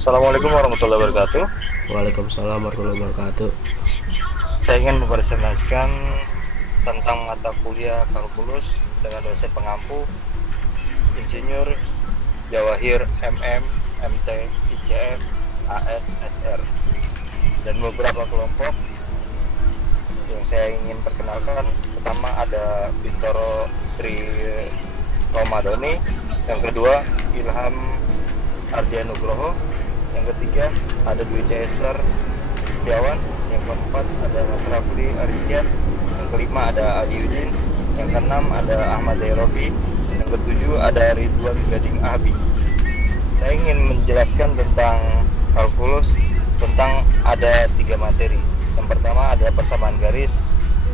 Assalamualaikum warahmatullahi wabarakatuh. Waalaikumsalam warahmatullahi wabarakatuh. Saya ingin mempresentasikan tentang mata kuliah kalkulus dengan dosen pengampu Insinyur Jawahir MM, MT, ICF, AS, SR, dan beberapa kelompok yang saya ingin perkenalkan. Pertama ada Bintoro Sri Romadoni, yang kedua Ilham Ardianugroho, yang ketiga ada Dwi Caesar Setiawan, yang keempat ada Mas Rafli Arisyan, yang kelima ada Adi Udin, yang keenam ada Ahmad Rofi, yang ketujuh ada Ridwan Gading Abi. Saya ingin menjelaskan tentang kalkulus, tentang ada 3 materi. Yang pertama ada persamaan garis,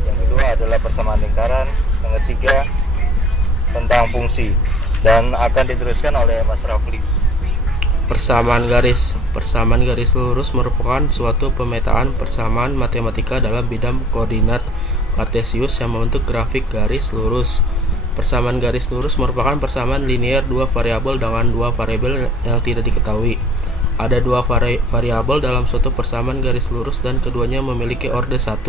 yang kedua adalah persamaan lingkaran, yang ketiga tentang fungsi, dan akan diteruskan oleh Mas Rafli. Persamaan garis lurus merupakan suatu pemetaan persamaan matematika dalam bidang koordinat kartesius yang membentuk grafik garis lurus. Persamaan garis lurus merupakan persamaan linear dua variabel dengan dua variabel yang tidak diketahui. Ada dua variabel dalam suatu persamaan garis lurus dan keduanya memiliki orde 1.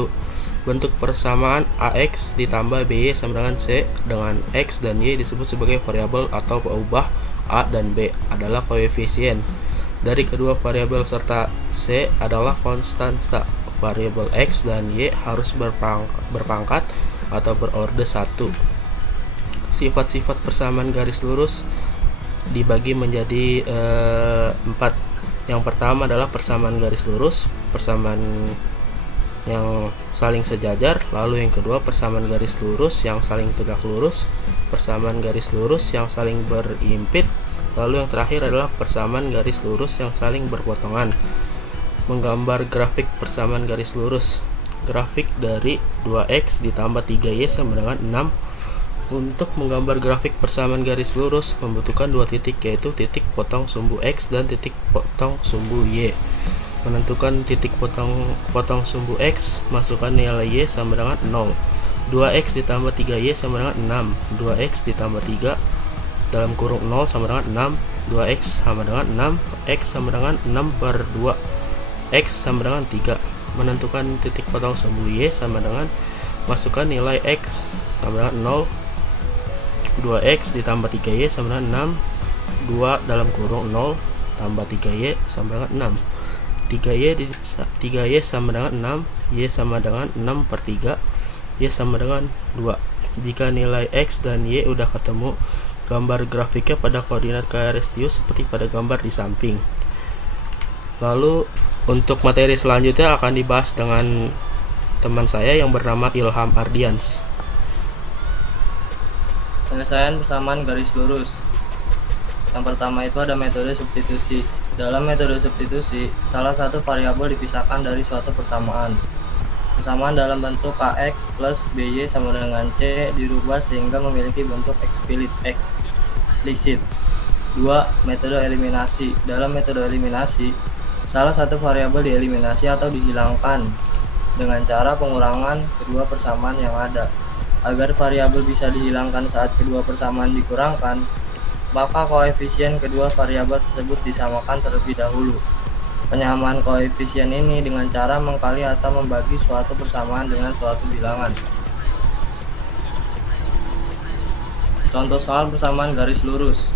Bentuk persamaan AX ditambah BY sama dengan C dengan X dan Y disebut sebagai variabel atau peubah. A dan B adalah koefisien dari kedua variabel serta C adalah konstanta. Variabel X dan Y harus berpangkat atau berorde 1. Sifat-sifat persamaan garis lurus dibagi menjadi 4. Yang pertama adalah persamaan garis lurus, persamaan yang saling sejajar. Lalu yang kedua persamaan garis lurus yang saling tegak lurus, persamaan garis lurus yang saling berimpit. Lalu yang terakhir adalah persamaan garis lurus yang saling berpotongan. Menggambar grafik persamaan garis lurus. Grafik dari 2x ditambah 3y sama dengan 6. Untuk menggambar grafik persamaan garis lurus membutuhkan dua titik, yaitu titik potong sumbu x dan titik potong sumbu y. Menentukan titik potong sumbu x, masukkan nilai y sama dengan 0. 2x ditambah 3y sama dengan 6. 2x ditambah 3 dalam kurung 0 sama dengan 6. 2x sama dengan 6. X sama dengan 6 per 2. X sama dengan 3. Menentukan titik potong sumbu y sama dengan masukkan nilai x sama dengan 0. 2x ditambah 3y sama dengan 6. 2 dalam kurung 0 tambah 3y sama dengan 6. 3y sama dengan 6. Y sama dengan 6 per 3. Y sama dengan 2. Jika nilai x dan y udah ketemu, gambar grafiknya pada koordinat kartesius seperti pada gambar di samping. Lalu untuk materi selanjutnya akan dibahas dengan teman saya yang bernama Ilham Ardians. Penyelesaian persamaan garis lurus. Yang pertama itu ada metode substitusi. Dalam metode substitusi, salah satu variabel dipisahkan dari suatu persamaan. Persamaan dalam bentuk KX plus BY sama dengan C dirubah sehingga memiliki bentuk eksplisit. 2. Metode eliminasi. Dalam metode eliminasi, salah satu variabel dieliminasi atau dihilangkan dengan cara pengurangan kedua persamaan yang ada. Agar variabel bisa dihilangkan saat kedua persamaan dikurangkan, maka koefisien kedua variabel tersebut disamakan terlebih dahulu. Penyamaan koefisien ini dengan cara mengkali atau membagi suatu persamaan dengan suatu bilangan. Contoh soal persamaan garis lurus.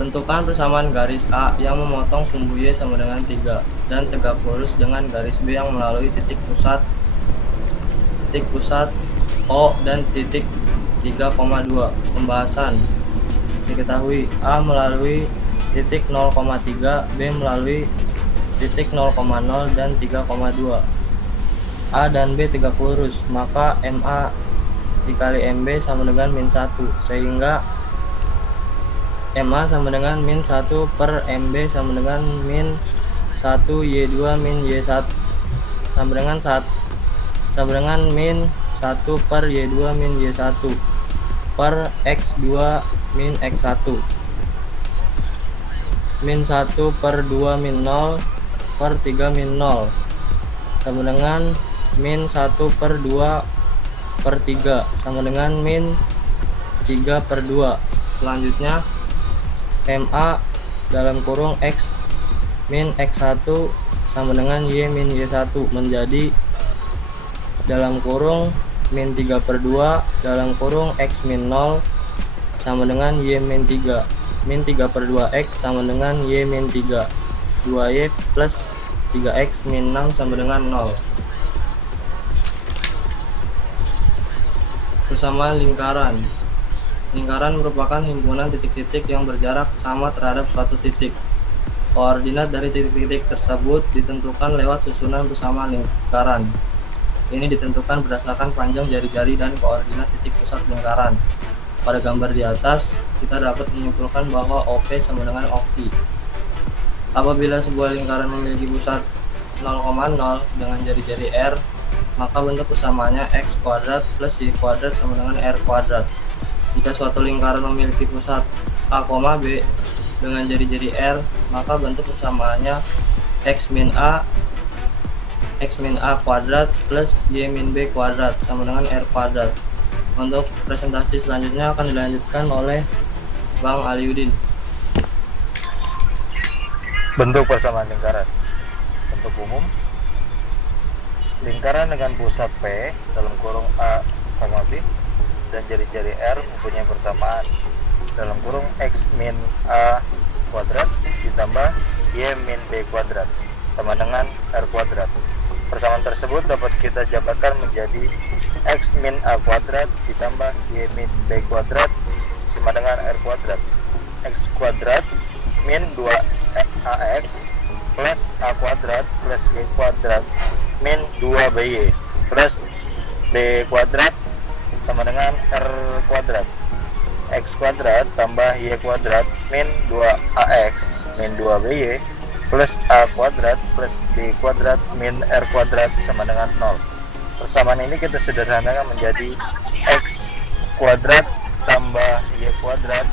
Tentukan persamaan garis A yang memotong sumbu Y sama dengan 3 dan tegak lurus dengan garis B yang melalui titik pusat O dan titik 3,2. Pembahasan. Diketahui A melalui titik 0,3, B melalui titik 0,0 dan 3,2. A dan B tegak lurus, maka MA dikali MB sama dengan min 1, sehingga MA sama dengan min 1 per MB sama dengan min 1 Y2 min Y1 sama dengan min 1 per Y2 min Y1 per X2 min X1 min 1 per 2 min 0 per 3 min 0 sama dengan min 1 per 2 per 3 sama dengan min 3 per 2. Selanjutnya MA dalam kurung X min X1 sama dengan Y min Y1 menjadi dalam kurung min 3/2 dalam kurung X min 0 sama dengan Y min 3 min 3/2 X sama dengan Y min 3 2Y plus 3X min 6 sama dengan 0. Persamaan lingkaran. Lingkaran merupakan himpunan titik-titik yang berjarak sama terhadap suatu titik. Koordinat dari titik-titik tersebut ditentukan lewat susunan persamaan lingkaran. Ini ditentukan berdasarkan panjang jari-jari dan koordinat titik pusat lingkaran. Pada gambar di atas, kita dapat menyimpulkan bahwa OP sama dengan OQ. Apabila sebuah lingkaran memiliki pusat 0,0 dengan jari-jari R, maka bentuk persamaannya X kuadrat plus Y kuadrat sama dengan R kuadrat. Jika suatu lingkaran memiliki pusat A, B dengan jari-jari R, maka bentuk persamaannya X min A kuadrat plus Y min B kuadrat sama dengan R kuadrat. Untuk presentasi selanjutnya akan dilanjutkan oleh Bang Aliuddin. Bentuk persamaan lingkaran. Bentuk umum, lingkaran dengan pusat P dalam kurung A, B dan jari-jari R mempunyai persamaan dalam kurung X min A kuadrat ditambah Y min B kuadrat sama dengan R kuadrat. Persamaan tersebut dapat kita jabarkan menjadi X min A kuadrat ditambah Y min B kuadrat sama dengan R kuadrat. X kuadrat min 2AX plus A kuadrat plus Y kuadrat min 2BY plus B kuadrat sama dengan R kuadrat. X kuadrat tambah Y kuadrat min 2AX min 2BY plus A kuadrat plus B kuadrat min R kuadrat sama dengan 0. Persamaan ini kita sederhanakan menjadi X kuadrat tambah Y kuadrat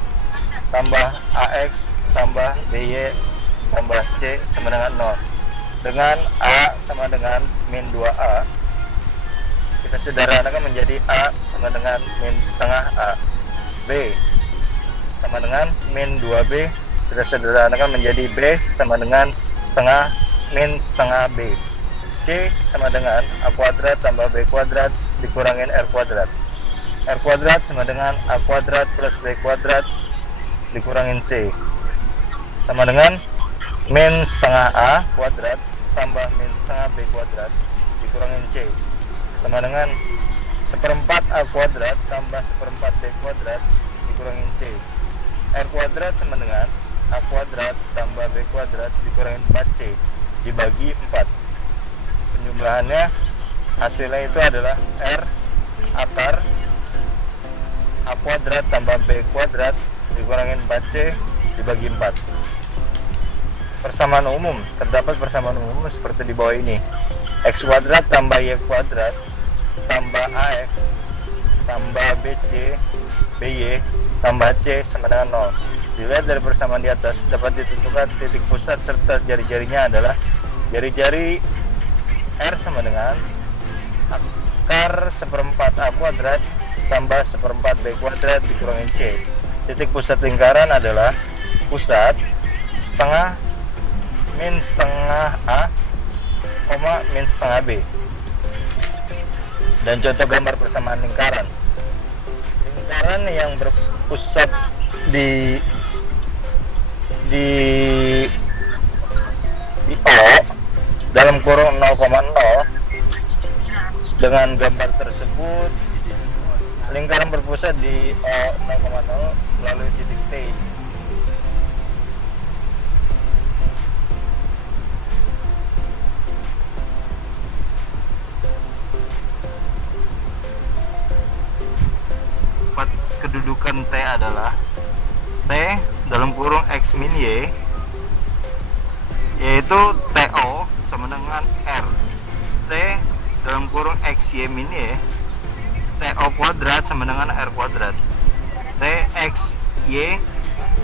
tambah AX tambah BY tambah C sama dengan 0. Dengan A sama dengan min 2A, kita sederhanakan menjadi A sama dengan min setengah A. B sama dengan min 2B, kita sederhanakan menjadi B sama dengan min setengah B. C sama dengan A kuadrat tambah B kuadrat dikurangin R kuadrat. R kuadrat sama dengan A kuadrat plus B kuadrat dikurangin C sama dengan min setengah A kuadrat tambah min setengah B kuadrat dikurangin C sama dengan seperempat A kuadrat tambah seperempat B kuadrat dikurangin C. R kuadrat sama dengan A kuadrat tambah B kuadrat dikurangin 4C dibagi 4. Penjumlahannya hasilnya itu adalah R akar A kuadrat tambah B kuadrat dikurangin 4C dibagi 4. Persamaan umum, terdapat persamaan umum seperti di bawah ini. X kuadrat tambah Y kuadrat tambah AX tambah BC BY tambah C sama dengan 0. Dilihat dari persamaan di atas, dapat ditentukan titik pusat serta jari-jarinya adalah jari-jari R sama dengan akar seperempat A kuadrat tambah seperempat B kuadrat dikurangin C. Titik pusat lingkaran adalah pusat setengah min setengah A, min setengah B. Dan contoh gambar persamaan lingkaran. Lingkaran yang berpusat di O dalam kurung 0,0 dengan gambar tersebut, lingkaran berpusat di O 0,0 melalui titik T. Kedudukan T adalah T dalam kurung X min Y, yaitu TO sama dengan R. T dalam kurung X Y min Y, TO kuadrat sama dengan R kuadrat. T X Y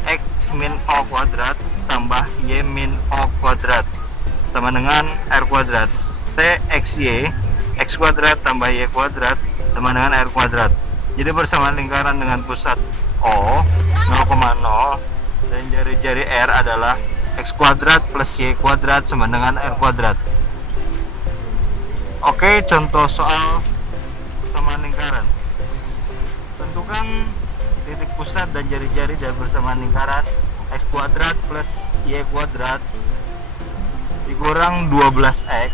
X min O kuadrat tambah Y min O kuadrat sama dengan R kuadrat. T X Y X kuadrat tambah Y kuadrat sama dengan R kuadrat. Jadi persamaan lingkaran dengan pusat O 0,0 dan jari-jari R adalah X kuadrat plus Y kuadrat sama dengan R kuadrat. Oke, contoh soal persamaan lingkaran. Tentukan titik pusat dan jari-jari dari persamaan lingkaran X kuadrat plus Y kuadrat dikurang 12X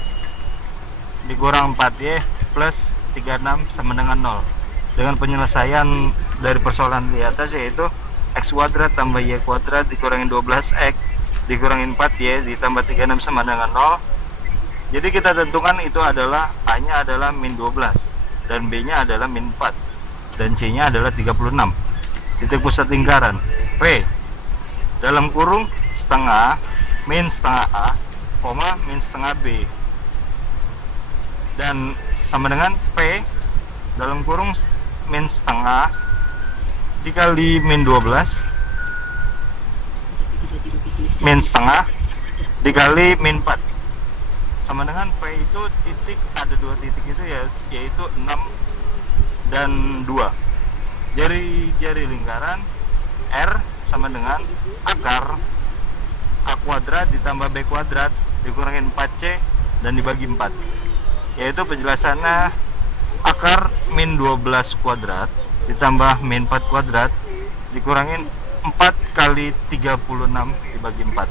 dikurang 4Y plus 36 sama dengan 0. Dengan penyelesaian dari persoalan di atas, yaitu X kuadrat tambah Y kuadrat dikurangi 12X dikurangi 4Y ditambah 36 sama dengan 0. Jadi kita tentukan itu adalah A-nya adalah min 12 dan B-nya adalah min 4 dan C-nya adalah 36. Titik pusat lingkaran P dalam kurung setengah min setengah A, koma min setengah B, dan sama dengan P dalam kurung min setengah dikali min 12 min setengah dikali min 4 sama dengan P itu titik, ada dua titik itu ya, yaitu 6 dan 2. Jari-jari lingkaran R sama dengan akar A kuadrat ditambah B kuadrat dikurangin 4C dan dibagi 4, yaitu penjelasannya akar min 12 kuadrat ditambah min 4 kuadrat dikurangin 4 kali 36 dibagi 4,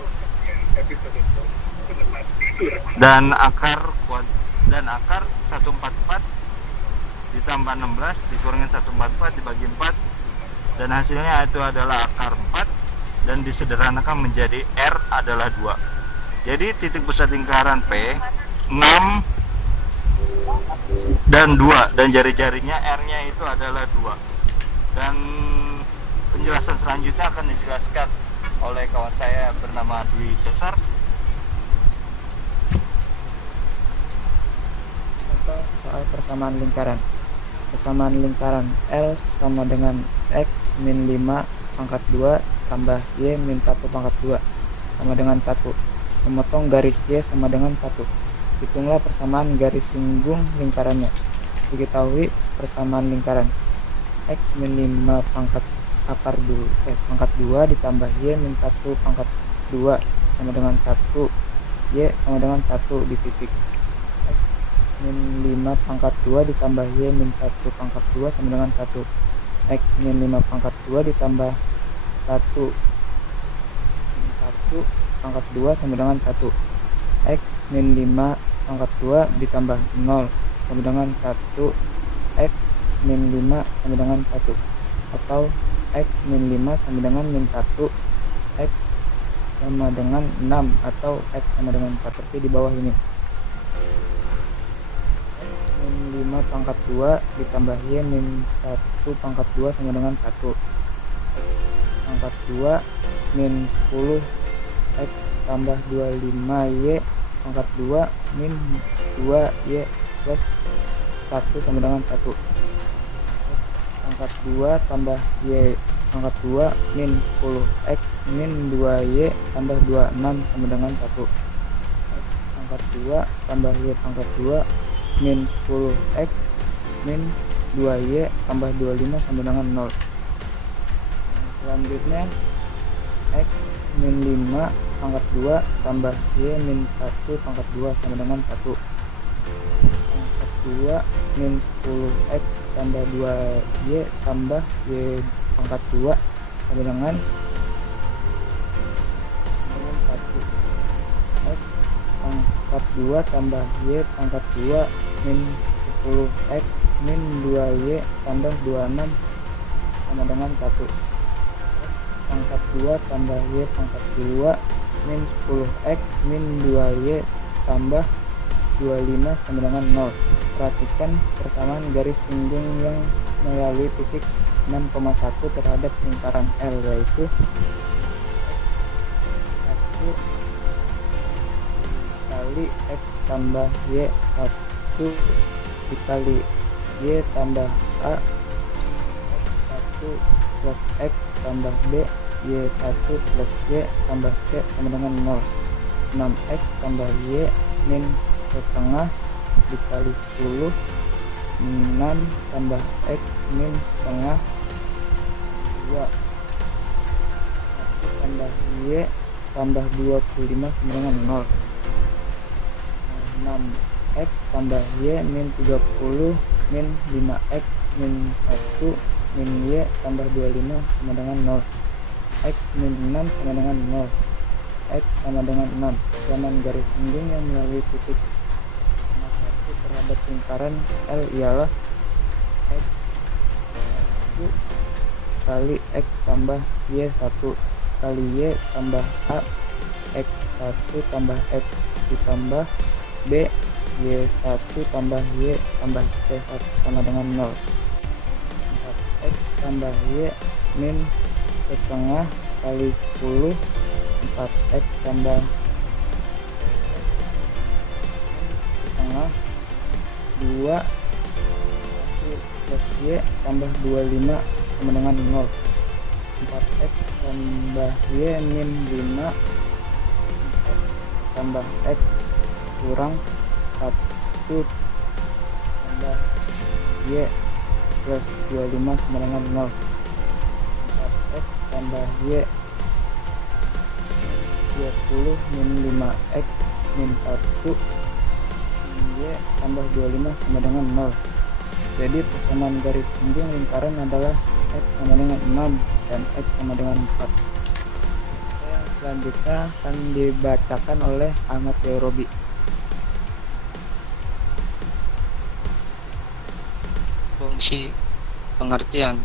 dan akar 144 ditambah 16 dikurangin 144 dibagi 4, dan hasilnya itu adalah akar 4 dan disederhanakan menjadi R adalah 2. Jadi titik pusat lingkaran P 6 dan 2 dan jari-jarinya R-nya itu adalah 2. Dan penjelasan selanjutnya akan dijelaskan oleh kawan saya bernama Dwi Cesar. Contoh soal persamaan lingkaran. Persamaan lingkaran L sama dengan X min 5 pangkat 2 tambah Y min 1 pangkat 2 sama dengan 1. Memotong garis Y sama dengan 1. Hitunglah persamaan garis singgung lingkarannya. Diketahui persamaan lingkaran X min 5 pangkat akar pangkat 2 ditambah Y min 1 pangkat 2 sama dengan 1, Y sama dengan 1 di titik. X min 5 pangkat 2 ditambah Y min 1 pangkat 2 sama dengan 1. X min 5 pangkat 2 ditambah 1 pangkat 2 sama dengan 1. X min 5 pangkat 2 ditambah 0 sama dengan 1. X min 5 sama dengan 1, atau X min 5 sama dengan min 1, X sama dengan 6, atau X sama dengan 4 seperti di bawah ini. X min 5 pangkat 2 ditambah Y min 1 pangkat 2 sama dengan 1. Pangkat 2 min 10 X tambah 25Y pangkat 2 min 2Y plus 1 sama dengan 1. Pangkat 2 tambah Y pangkat 2 min 10 X min 2Y tambah 26 sama dengan 1. Pangkat 2 tambah Y pangkat 2 min 10 X min 2Y tambah 25 sama dengan 0. Selanjutnya X min 5 pangkat 2 tambah Y min 1 pangkat 2 sama dengan 1. Pangkat 2 min 10 X tambah 2Y tambah Y pangkat 2 sama dengan 1. X pangkat 2 tambah Y pangkat 2 min 10 X min 2Y tambah 26 sama dengan 1. Pangkat 2 tambah Y pangkat 2 min 10 X min 2Y tambah 25 sama dengan 0. Perhatikan persamaan garis singgung yang melalui titik 6,1 terhadap lingkaran L, yaitu 1 dikali X tambah Y, 1 dikali Y tambah A, X1 plus X tambah B, Y1 plus Y tambah C sama dengan 0. 6X tambah Y min setengah dikali 10, 6 tambah X min setengah 2, 1 tambah tambah Y tambah 25 sama dengan 0. 6x tambah Y min 30 min 5x min 1 min Y tambah 25 sama dengan 0. X min 6 sama dengan 0. X sama dengan 6. Persamaan garis punggung yang melalui titik 1 terhadap lingkaran L ialah X 1 kali X tambah Y1 kali Y tambah A X1 tambah X ditambah B Y1 tambah Y tambah C1 sama dengan 0. 4x tambah Y min setengah kali 10 4x tambah setengah 2 plus Y tambah 25 sama dengan 0. 4x tambah Y min 5 4 tambah X kurang 1 tambah Y plus 25 sama dengan 0. 4x tambah Y 20 min 5x min 1 min Y tambah 25 sama dengan 0. Jadi persamaan garis punggung lingkaran adalah X sama dengan 6 dan X sama dengan 4. Yang selanjutnya akan dibacakan oleh Ahmad Yorobi. Fungsi. Pengertian.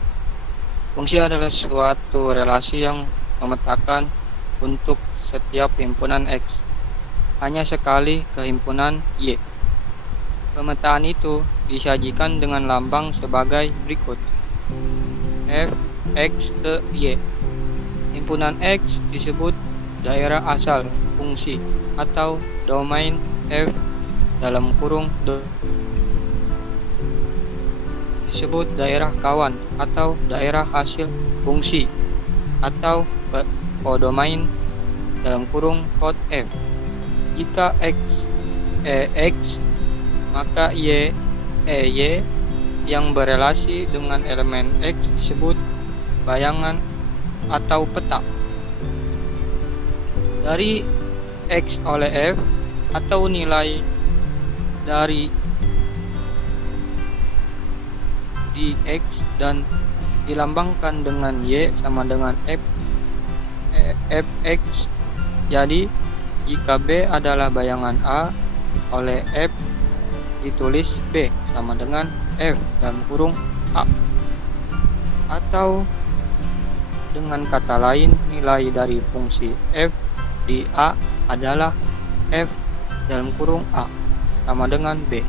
Fungsi adalah suatu relasi yang memetakan untuk setiap himpunan X hanya sekali ke himpunan Y. Pemetaan itu disajikan dengan lambang sebagai berikut: F X ke Y. Himpunan X disebut daerah asal fungsi atau domain F dalam kurung disebut daerah kawan atau daerah hasil fungsi atau kodomain dalam kurung kod F. Jika X X maka Y yang berelasi dengan elemen X disebut bayangan atau peta. Dari X oleh F atau nilai dari di X dan dilambangkan dengan Y sama dengan Fx. Jadi jika B adalah bayangan A oleh F, ditulis B sama dengan F dalam kurung A. Atau dengan kata lain, nilai dari fungsi F di A adalah F dalam kurung A sama dengan B.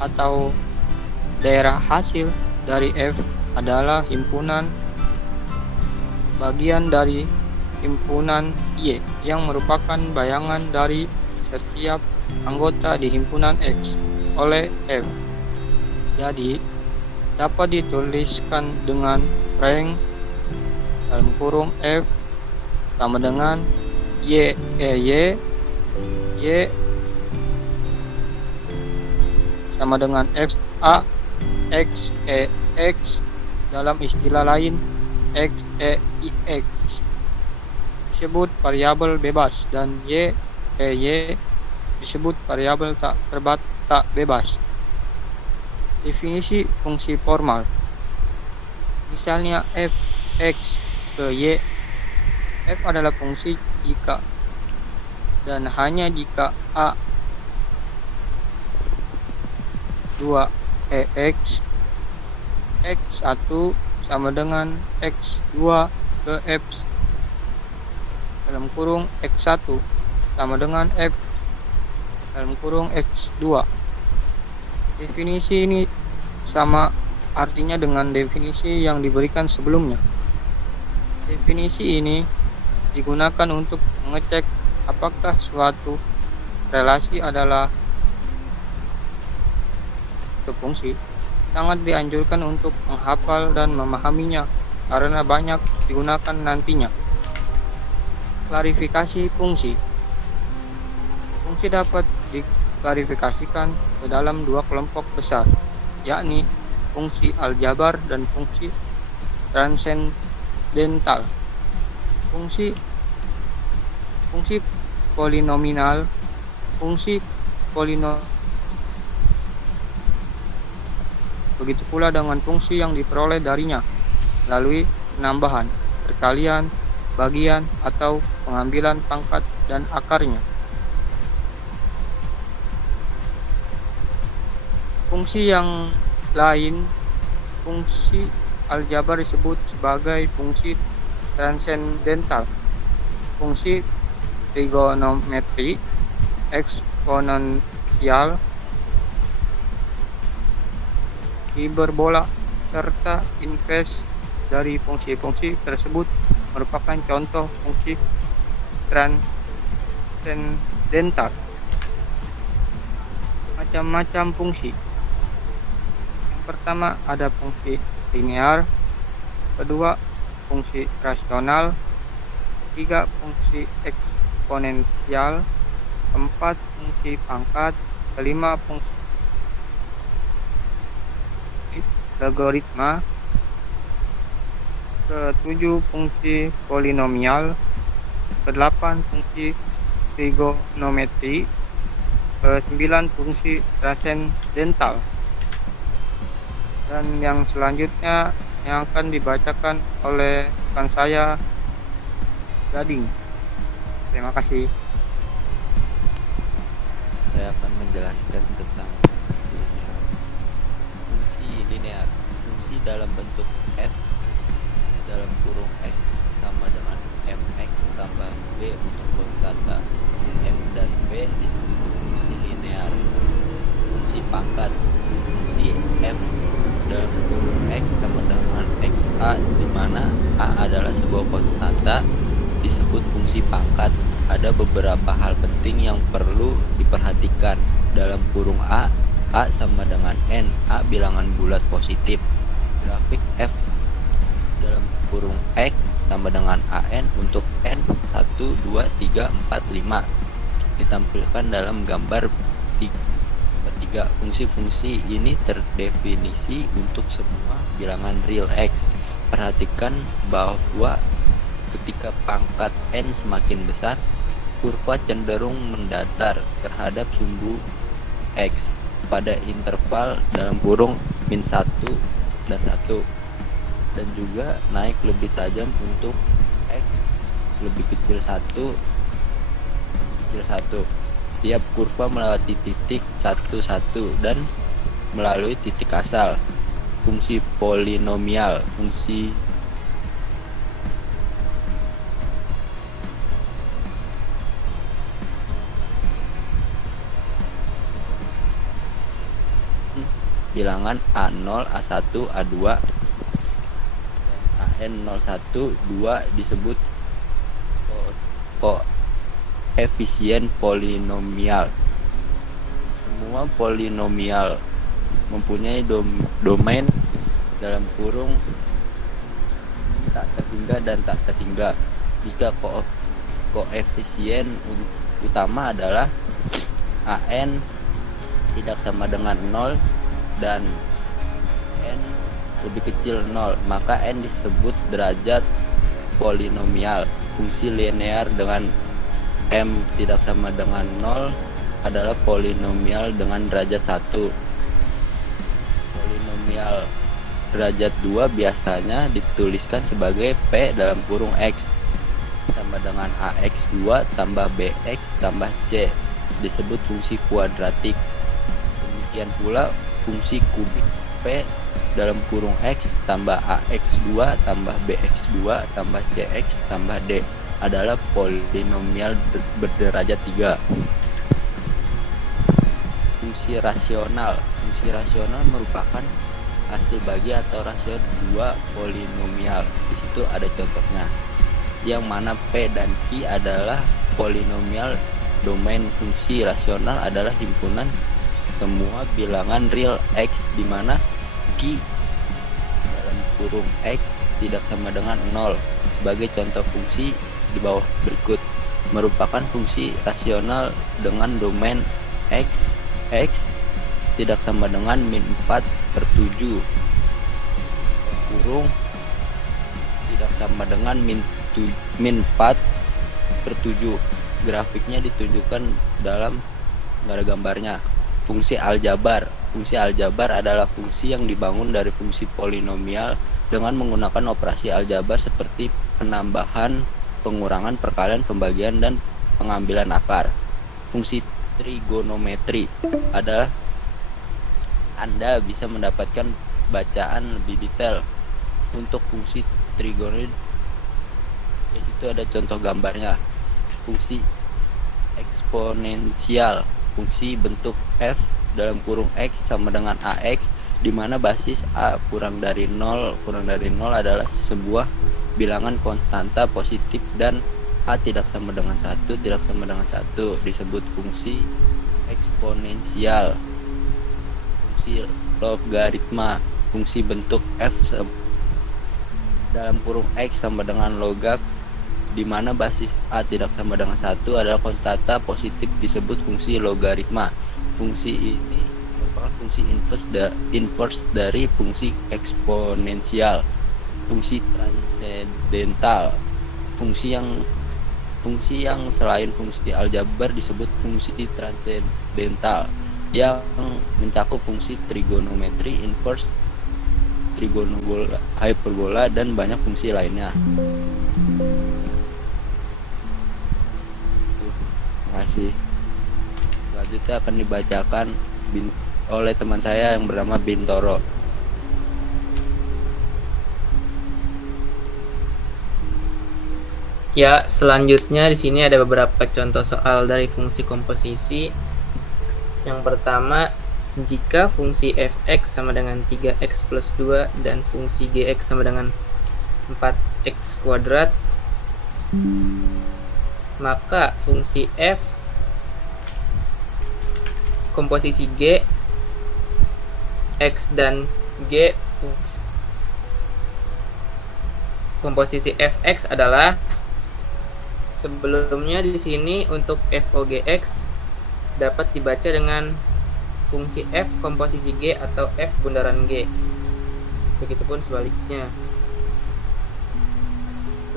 Atau daerah hasil dari F adalah himpunan bagian dari himpunan Y yang merupakan bayangan dari setiap anggota di himpunan X oleh F. Jadi dapat dituliskan dengan rank dalam kurung F sama dengan Y sama dengan X A X X dalam istilah lain X disebut variabel bebas dan Y disebut variabel tak bebas. Definisi fungsi formal. Misalnya f x ke y. F adalah fungsi jika dan hanya jika a 2 x x1 sama dengan x2 ke f dalam kurung x1 sama dengan f dalam kurung x2. Definisi ini sama artinya dengan definisi yang diberikan sebelumnya. Definisi ini digunakan untuk mengecek apakah suatu relasi adalah fungsi. Sangat dianjurkan untuk menghafal dan memahaminya karena banyak digunakan nantinya. Klarifikasi fungsi. Fungsi dapat diklarifikasikan ke dalam dua kelompok besar, yakni fungsi aljabar dan fungsi transendental. Fungsi polinomial. Fungsi polinomial begitu pula dengan fungsi yang diperoleh darinya melalui penambahan, perkalian, bagian, atau pengambilan pangkat dan akarnya. Fungsi yang lain, fungsi aljabar disebut sebagai fungsi transendental. Fungsi trigonometri, eksponensial, hiperbola, serta inverse dari fungsi-fungsi tersebut merupakan contoh fungsi transendental. Macam-macam fungsi. Yang pertama ada fungsi linear, kedua fungsi rasional, ketiga fungsi eksponensial, keempat fungsi pangkat, kelima fungsi logaritma, ketujuh fungsi polinomial, kedelapan fungsi trigonometri, kesembilan fungsi transendental. Dan yang selanjutnya yang akan dibacakan oleh rekan saya, Gading. Terima kasih. Saya akan menjelaskan tentang fungsi linear. Fungsi dalam bentuk f dalam kurung x sama dengan mx tambah b untuk konstanta. M dan b disebut fungsi linear. Fungsi pangkat. Fungsi f dalam kurung x sama dengan xa, di mana a adalah sebuah konstanta, disebut fungsi pangkat. Ada beberapa hal penting yang perlu diperhatikan. Dalam kurung A sama dengan N. A bilangan bulat positif. Grafik F dalam kurung X sama dengan AN untuk N 1, 2, 3, 4, 5 ditampilkan dalam gambar 3. Fungsi-fungsi ini terdefinisi untuk semua bilangan real X. Perhatikan bahwa ketika pangkat N semakin besar, kurva cenderung mendatar terhadap sumbu X pada interval dalam kurung min 1 dan 1, dan juga naik lebih tajam untuk X lebih kecil 1. Tiap kurva melewati titik 1, 1 dan melalui titik asal. Fungsi polinomial. Fungsi bilangan A0, A1, A2 dan AN01, 2 disebut koefisien polinomial. Semua polinomial mempunyai domain dalam kurung tak terhingga dan tak terhingga. Jika koefisien utama adalah AN tidak sama dengan 0 dan N lebih kecil 0, maka N disebut derajat polinomial. Fungsi linear dengan M tidak sama dengan 0 adalah polinomial dengan derajat 1. Polinomial derajat 2 biasanya dituliskan sebagai P dalam kurung X sama dengan AX2 tambah BX tambah C, disebut fungsi kuadratik. Demikian pula fungsi kubik P dalam kurung X tambah AX2 tambah BX2 tambah CX tambah D adalah polinomial berderajat 3. Fungsi rasional. Fungsi rasional merupakan hasil bagi atau rasio dua polinomial. Di situ ada contohnya, yang mana P dan Q adalah polinomial. Domain fungsi rasional adalah himpunan semua bilangan real X di mana Q dalam kurung X tidak sama dengan 0. Sebagai contoh fungsi di bawah berikut merupakan fungsi rasional dengan domain X tidak sama dengan min 4/7 kurung tidak sama dengan min 4/7. Grafiknya ditunjukkan dalam nggak ada gambarnya. Fungsi aljabar. Fungsi aljabar adalah fungsi yang dibangun dari fungsi polinomial dengan menggunakan operasi aljabar seperti penambahan, pengurangan, perkalian, pembagian, dan pengambilan akar. Fungsi trigonometri adalah Anda bisa mendapatkan bacaan lebih detail untuk fungsi trigonometri. Di situ ada contoh gambarnya. Fungsi eksponensial, fungsi bentuk f dalam kurung x sama dengan ax, di mana basis a kurang dari 0 adalah sebuah bilangan konstanta positif dan a tidak sama dengan 1 disebut fungsi eksponensial. Fungsi logaritma, fungsi bentuk f dalam kurung x sama dengan logak, di mana basis a tidak sama dengan 1 adalah konstanta positif disebut fungsi logaritma. Fungsi ini merupakan fungsi inverse dari fungsi eksponensial. Fungsi transendental, fungsi yang selain fungsi aljabar disebut fungsi transendental, yang mencakup fungsi trigonometri, inverse, trigonometri, hyperbola, dan banyak fungsi lainnya. Terima kasih. Selanjutnya akan dibacakan oleh teman saya yang bernama Bintoro. Ya, selanjutnya di sini ada beberapa contoh soal dari fungsi komposisi. Yang pertama, jika fungsi f(x) sama dengan 3x plus 2 dan fungsi gx sama dengan 4x kuadrat, maka fungsi f komposisi g, x dan g komposisi fx adalah, sebelumnya di sini untuk fOGX dapat dibaca dengan fungsi f komposisi g atau f bundaran g. Begitupun sebaliknya.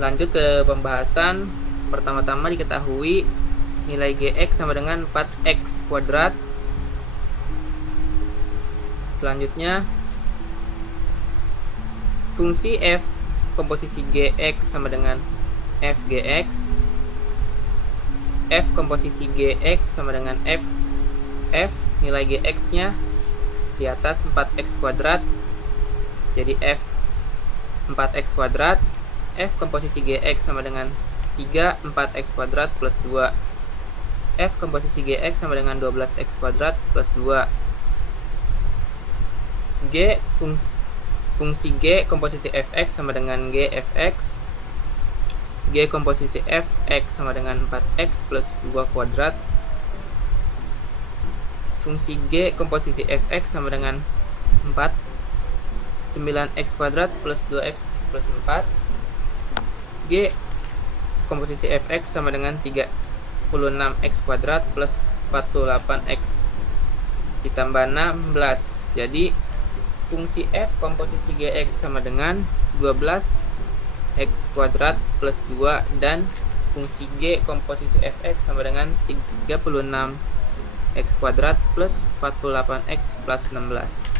Lanjut ke pembahasan. Pertama-tama diketahui nilai gx sama dengan 4x kuadrat. Selanjutnya fungsi f komposisi gx sama dengan fgx. F komposisi gx sama dengan f nilai gx nya di atas 4x kuadrat, jadi f 4x kuadrat. F komposisi gx sama dengan 3 4x kuadrat plus 2. F komposisi gx sama dengan 12x kuadrat plus 2. G fungsi G komposisi fx sama dengan g fx. G komposisi fx sama dengan 4x plus 2 kuadrat. Fungsi G komposisi fx sama dengan 9x kuadrat plus 2x plus 4. G komposisi fx sama dengan 36x kuadrat plus 48x ditambah 16. Jadi fungsi f komposisi gx sama dengan 12x kuadrat plus 2 dan fungsi g komposisi fx sama dengan 36x kuadrat plus 48x plus 16.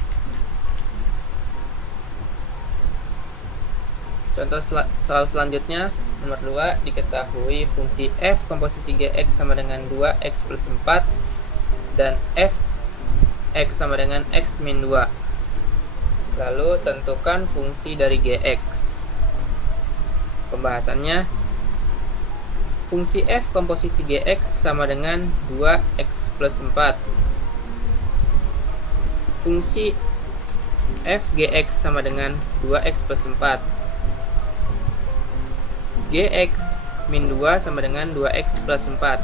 Contoh soal selanjutnya, nomor 2, diketahui fungsi f komposisi gx sama dengan 2x plus 4 dan f x sama dengan x min 2. Lalu tentukan fungsi dari gx. Pembahasannya, fungsi f komposisi gx sama dengan 2x plus 4. Fungsi f gx sama dengan 2x plus 4. Gx min 2 sama dengan 2x plus 4.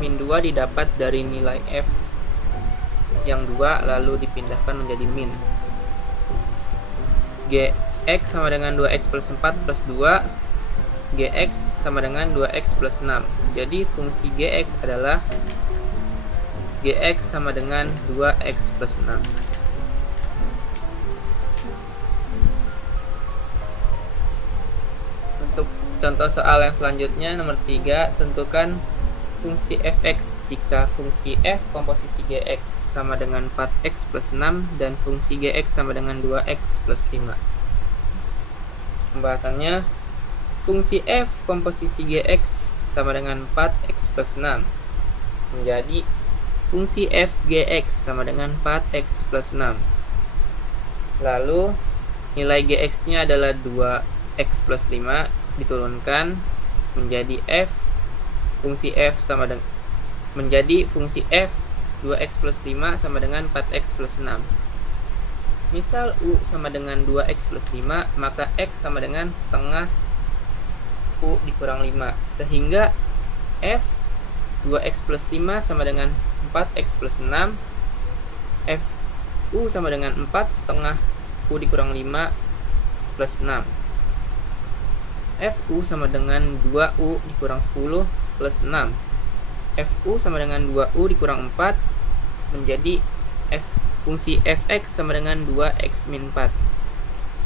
Min 2 didapat dari nilai f yang 2 lalu dipindahkan menjadi min. Gx sama dengan 2x plus 4 plus 2. Gx sama dengan 2x plus 6. Jadi fungsi gx adalah gx sama dengan 2x plus 6. Untuk contoh soal yang selanjutnya nomor 3, tentukan fungsi fx jika fungsi f komposisi gx sama dengan 4x plus 6 dan fungsi gx sama dengan 2x plus 5. Pembahasannya, fungsi f komposisi gx sama dengan 4x plus 6 menjadi fungsi f gx sama dengan 4x plus 6. Lalu nilai gx-nya adalah 2x plus 5 diturunkan menjadi fungsi f sama dengan menjadi fungsi f 2x plus 5 sama dengan 4x plus 6. Misal u sama dengan 2x plus 5, maka x sama dengan setengah u dikurang 5, sehingga f 2x plus 5 sama dengan 4x plus 6, f u sama dengan 4 setengah u dikurang 5 plus 6. fu sama dengan 2u dikurang 10 plus 6. fu sama dengan 2u dikurang 4 menjadi fungsi fx sama dengan 2x min 4.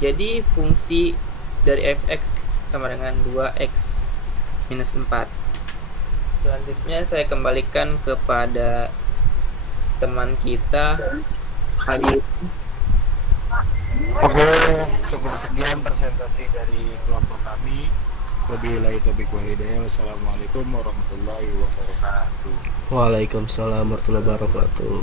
Jadi fungsi dari fx sama dengan 2x minus 4. Selanjutnya saya kembalikan kepada teman kita Hadi. Oke, cukup sekian presentasi dari kelompok kami. Wabillahi taufiq wal hidayah. Wassalamualaikum warahmatullahi wabarakatuh. Waalaikumsalam warahmatullahi wabarakatuh.